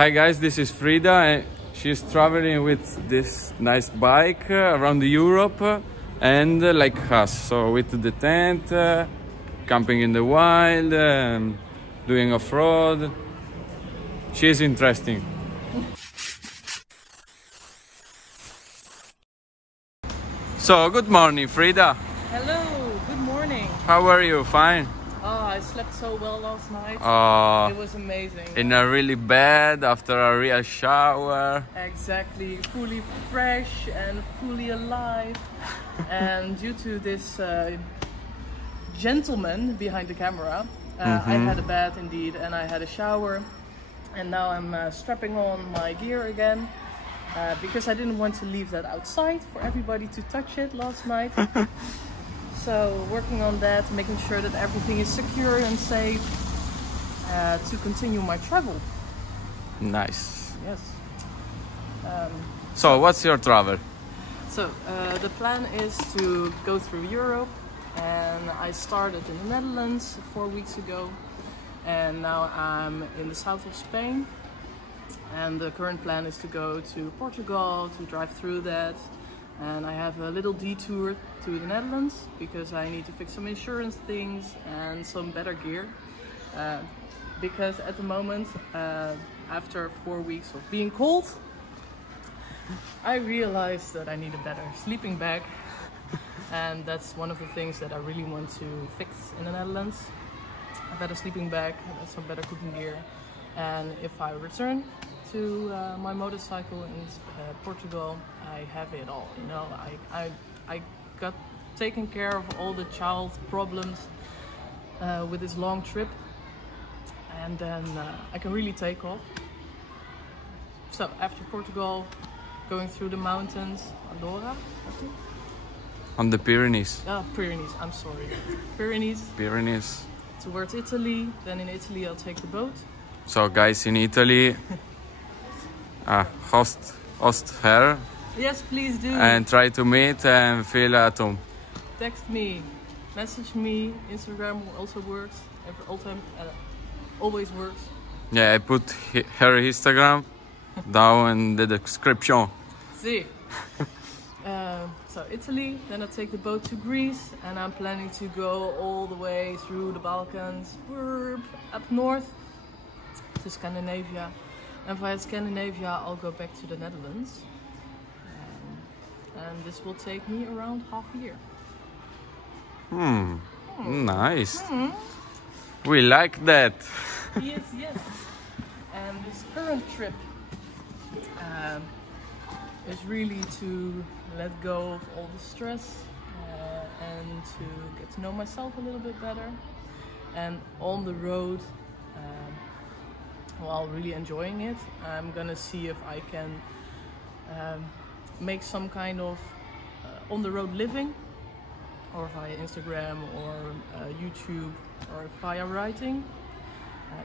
Hi guys, this is Frida and she's traveling with this nice bike around Europe and like us, so with the tent, camping in the wild, doing off-road. She's interesting. So, good morning, Frida. Hello, good morning. How are you? Fine? Oh, I slept so well last night. It was amazing. In a really bed after a real shower. Exactly, fully fresh and fully alive. And due to this gentleman behind the camera, I had a bed indeed, and I had a shower. And now I'm strapping on my gear again. Because I didn't want to leave that outside for everybody to touch it last night. So working on that, making sure that everything is secure and safe to continue my travel. Nice. Yes. So what's your travel? So the plan is to go through Europe, and I started in the Netherlands 4 weeks ago, and now I'm in the south of Spain. And the current plan is to go to Portugal, to drive through that. And I have a little detour to the Netherlands because I need to fix some insurance things and some better gear. Because at the moment, after 4 weeks of being cold, I realized that I need a better sleeping bag. And that's one of the things that I really want to fix in the Netherlands. A better sleeping bag, some better cooking gear. And if I return to my motorcycle in Portugal, I have it all. You know, I got taken care of all the child problems with this long trip, and then I can really take off. So after Portugal, going through the mountains, Andorra, On the Pyrenees. Pyrenees. I'm sorry, Pyrenees. Pyrenees. Towards Italy. Then in Italy, I'll take the boat. So guys in Italy, host her. Yes, please do. And try to meet and feel at home. Text me, message me. Instagram also works. Always works. Yeah, I put her Instagram down in the description. See. So Italy, then I take the boat to Greece, and I'm planning to go all the way through the Balkans, up north to Scandinavia, and via Scandinavia I'll go back to the Netherlands, and this will take me around half a year. Nice. We like that. Yes, yes. And this current trip is really to let go of all the stress and to get to know myself a little bit better. And on the road, while really enjoying it, I'm gonna see if I can make some kind of on-the-road living, or via Instagram or YouTube, or via writing,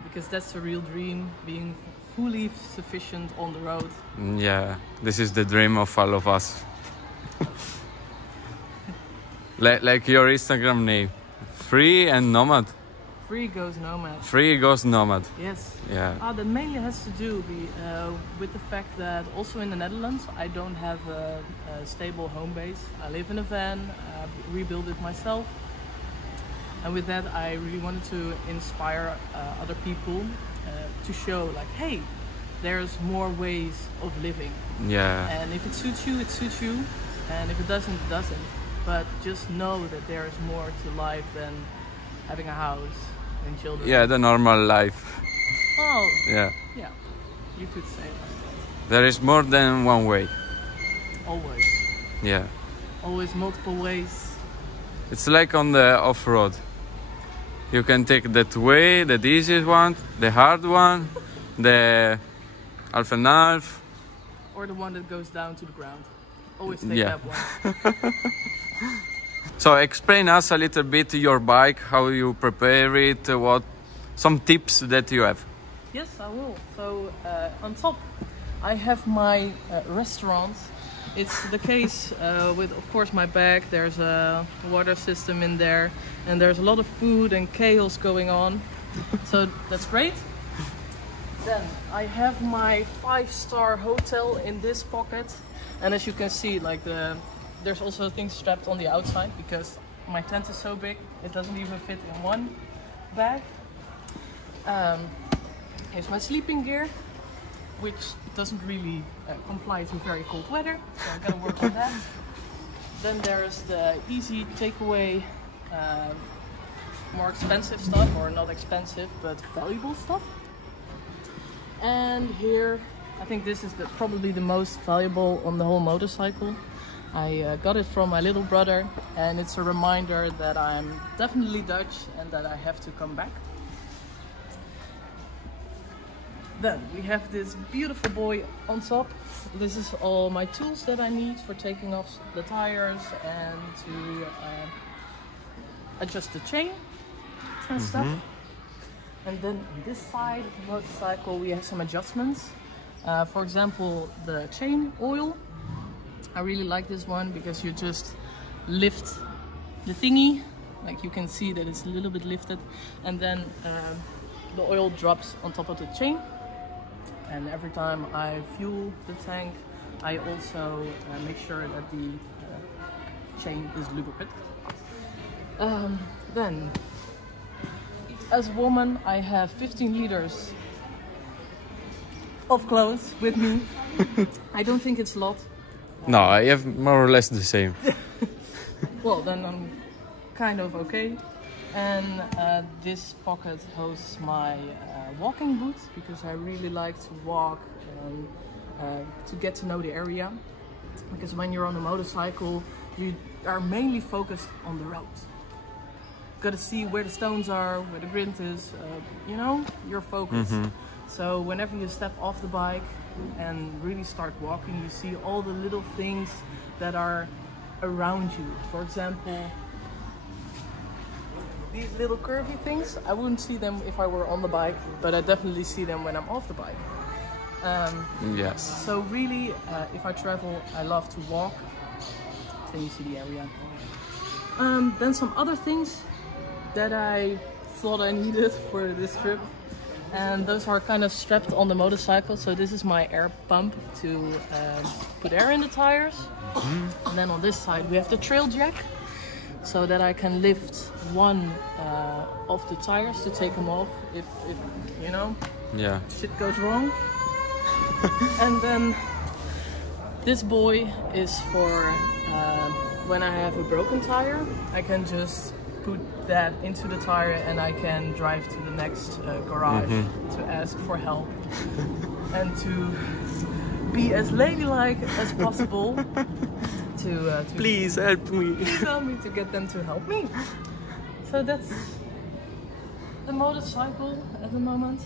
because that's the real dream, being fully sufficient on the road. Yeah, this is the dream of all of us. like your Instagram name, Free and Nomad. Free goes nomad. Free goes nomad. Yes. Yeah. That mainly has to do with the fact that also in the Netherlands I don't have a stable home base. I live in a van, rebuild it myself, and with that I really wanted to inspire other people to show like, hey, there's more ways of living. Yeah. And if it suits you, it suits you, and if it doesn't, it doesn't. But just know that there is more to life than having a house and children. Yeah, the normal life. Oh. Yeah. Yeah, you could say that. There is more than one way. Always. Yeah. Always multiple ways. It's like on the off-road. You can take that way, the easiest one, the hard one, the half and half. Or the one that goes down to the ground. Always take that one. So explain us a little bit your bike, how you prepare it, what some tips that you have. Yes, I will. So on top I have my restaurant. It's the case with, of course, my bag. There's a water system in there, and there's a lot of food and chaos going on. So that's great. Then I have my 5-star hotel in this pocket, and as you can see, like there's also things strapped on the outside because my tent is so big it doesn't even fit in one bag. Here's my sleeping gear, which doesn't really comply to very cold weather, so I gotta work on that. Then there's the easy takeaway, more expensive stuff, or not expensive but valuable stuff. And here, I think this is probably the most valuable on the whole motorcycle. I got it from my little brother, and it's a reminder that I'm definitely Dutch and that I have to come back. Then we have this beautiful boy on top. This is all my tools that I need for taking off the tires and to adjust the chain and stuff. And then on this side of the motorcycle we have some adjustments. For example, the chain oil. I really like this one because you just lift the thingy, like you can see that it's a little bit lifted, and then the oil drops on top of the chain. And every time I fuel the tank, I also make sure that the chain is lubricated. Then, as a woman, I have 15 liters of clothes with me. I don't think it's a lot. No, I have more or less the same. Well, then I'm kind of okay. And this pocket hosts my walking boots, because I really like to walk and to get to know the area. Because when you're on a motorcycle, you are mainly focused on the road. Gotta see where the stones are, where the grind is, you know, you're focused. So whenever you step off the bike and really start walking, you see all the little things that are around you. For example, these little curvy things, I wouldn't see them if I were on the bike, but I definitely see them when I'm off the bike. Yes. So really, if I travel, I love to walk. Then you see the area. Then some other things that I thought I needed for this trip, and those are kind of strapped on the motorcycle. So this is my air pump to put air in the tires. And then on this side we have the trail jack, so that I can lift one of the tires to take them off if you know, shit goes wrong. And then this boy is for when I have a broken tire, I can just put that into the tire and I can drive to the next garage to ask for help and to be as ladylike as possible to please help me. Please help me, to get them to help me. So that's the motorcycle at the moment.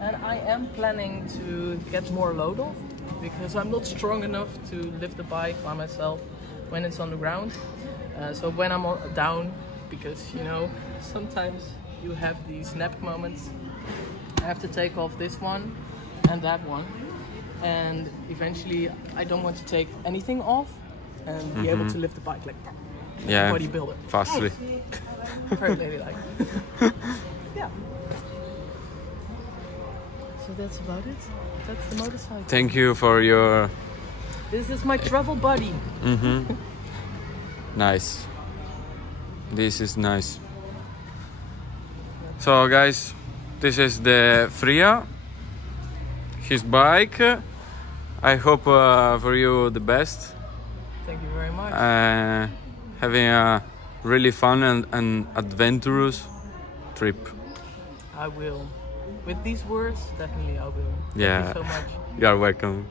And I am planning to get more load off, because I'm not strong enough to lift the bike by myself when it's on the ground. So when I'm down, because you know, sometimes you have these nap moments, I have to take off this one and that one. And eventually I don't want to take anything off and be able to lift the bike like bodybuilder. Fastly. Very ladylike. Yeah. So that's about it. That's the motorcycle. Thank you for your... This is my travel buddy. Nice. This is nice. So guys, this is the Frida, his bike. I hope for you the best. Thank you very much. Having a really fun and adventurous trip. I will. With these words, definitely I will. Yeah. Thank you so much. You are welcome.